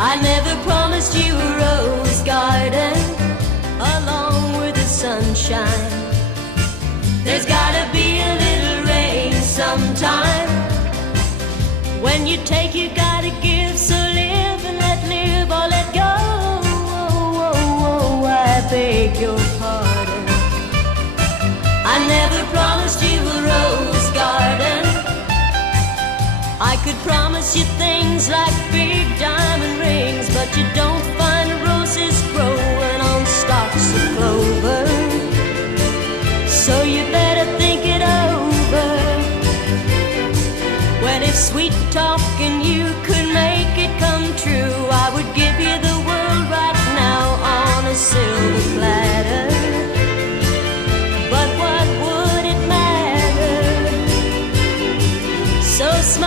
I never promised you a rose garden along with the sunshine. There's gotta be a little rain sometime. When you take, you gotta give. So live and let live or let go. Oh, oh, oh, I beg your pardon. I never promised you a rose garden. I could promise you things like big diamond rings, but you don't find roses growing on stalks of clover. So you better think it over. Well, if sweet talking you could make it come true, I would give you the